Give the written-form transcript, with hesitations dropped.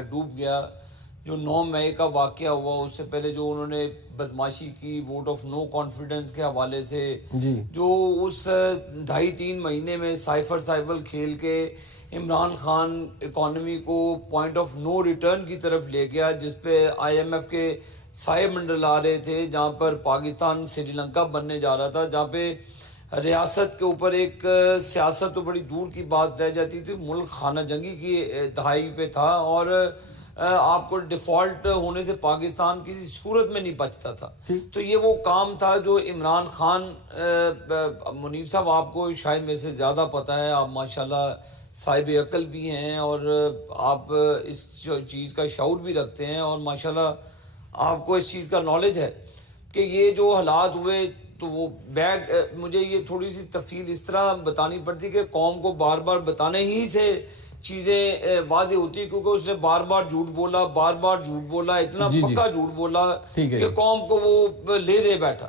ڈوب گیا. جو 9 مئی کا واقعہ ہوا اس سے پہلے جو انہوں نے بدماشی کی ووٹ آف نو کانفیڈنس کے حوالے سے, جو اس 2.5-3 مہینے میں سائفل کھیل کے عمران خان اکانومی کو پوائنٹ آف نو ریٹرن کی طرف لے گیا, جس پہ IMF کے سائے منڈل آ رہے تھے, جہاں پر پاکستان سری لنکا بننے جا رہا تھا, جہاں پہ ریاست کے اوپر ایک سیاست تو بڑی دور کی بات رہ جاتی تھی, ملک خانہ جنگی کی دہائی پہ تھا, اور آپ کو ڈیفالٹ ہونے سے پاکستان کسی صورت میں نہیں بچتا تھا. تو یہ وہ کام تھا جو عمران خان, منیب صاحب آپ کو شاید میرے سے زیادہ پتہ ہے, آپ ماشاءاللہ صاحب عقل بھی ہیں اور آپ اس چیز کا شعور بھی رکھتے ہیں, اور ماشاءاللہ آپ کو اس چیز کا نالج ہے کہ یہ جو حالات ہوئے تو وہ مجھے یہ تھوڑی سی تفصیل اس طرح بتانی پڑتی کہ قوم کو بار بار بتانے ہی سے چیزیں واضح ہوتی, کیونکہ اس نے بار بار جھوٹ بولا, اتنا پکا جھوٹ بولا کہ قوم کو وہ لے دے بیٹھا.